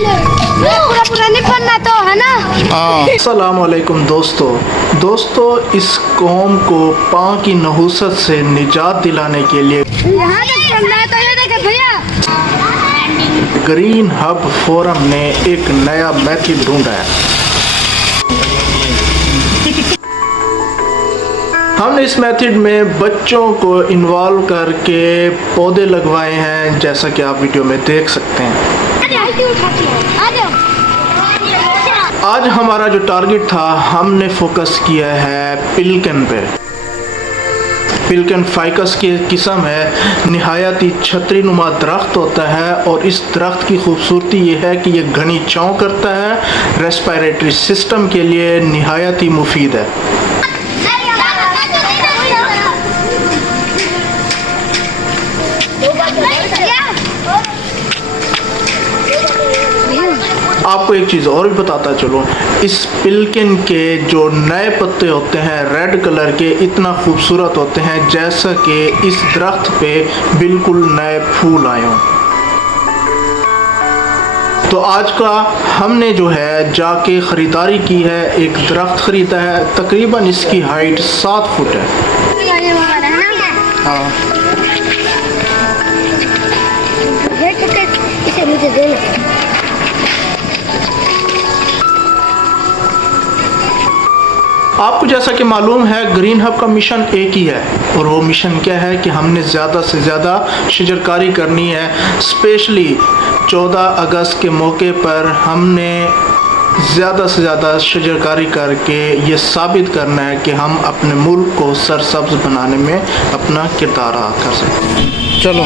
पूरा नहीं पढ़ना तो है ना। अस्सलाम वालेकुम दोस्तों, इस कौम को पाक की नहुसत से निजात दिलाने के लिए यहाँ तक पढ़ना है तो ये देखे भैया। ग्रीन हब फोरम ने एक नया मेथड ढूंढा है। हमने इस मेथड में बच्चों को इन्वॉल्व करके पौधे लगवाए हैं, जैसा कि आप वीडियो में देख सकते हैं। आज हमारा जो टारगेट था, हमने फोकस किया है पिलकन पे। पिलकन फाइकस की किस्म है, निहायती छतरी नुमा दरख्त होता है और इस दरख्त की खूबसूरती ये है कि ये घनी छांव करता है, रेस्पिरेटरी सिस्टम के लिए निहायती मुफीद है। आपको एक चीज़ और भी बताता चलो, इस पिलकन के जो नए पत्ते होते हैं रेड कलर के, इतना खूबसूरत होते हैं जैसा कि इस दरख्त पे बिल्कुल नए फूल आए हों। तो आज का हमने जो है जाके ख़रीदारी की है, एक दरख्त ख़रीदा है, तकरीबन इसकी हाइट 7 फुट है। हाँ, इसे मुझे देना। आपको जैसा कि मालूम है, ग्रीन हब का मिशन एक ही है, और वो मिशन क्या है कि हमने ज़्यादा से ज़्यादा शजरकारी करनी है। स्पेशली 14 अगस्त के मौके पर हमने ज़्यादा से ज़्यादा शजरकारी करके ये साबित करना है कि हम अपने मुल्क को सरसब्ज बनाने में अपना किरदार अदा कर सकते हैं। चलो,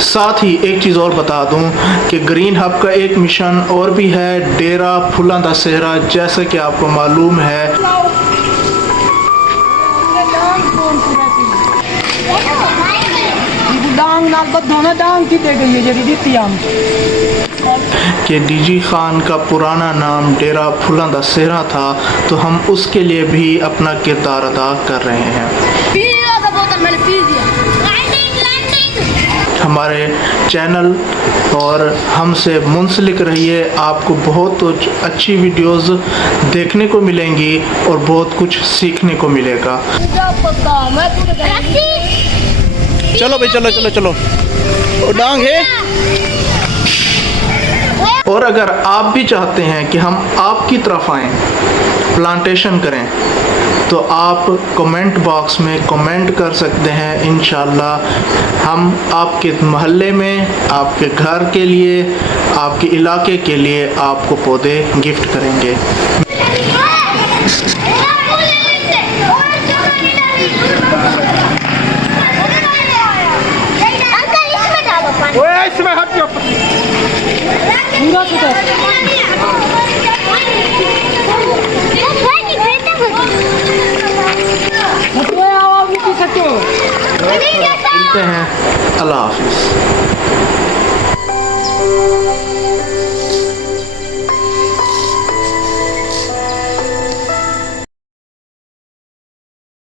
साथ ही एक चीज़ और बता दूं कि ग्रीन हब का एक मिशन और भी है, डेरा फुलां दा सेहरा। जैसा कि आपको मालूम है कि डीजी खान का पुराना नाम डेरा फुलां दा सेहरा था, तो हम उसके लिए भी अपना किरदार अदा कर रहे हैं। हमारे चैनल और हमसे मुंसलिक रहिए, आपको बहुत अच्छी वीडियोस देखने को मिलेंगी और बहुत कुछ सीखने को मिलेगा। चलो भाई, चलो चलो चलो, वो डांग है। और अगर आप भी चाहते हैं कि हम आपकी तरफ आएँ, प्लांटेशन करें, तो आप कमेंट बॉक्स में कमेंट कर सकते हैं। इंशाल्लाह हम आपके महल्ले में, आपके घर के लिए, आपके इलाके के लिए आपको पौधे गिफ्ट करेंगे। मिलते हैं, अल्लाह हाफिज़।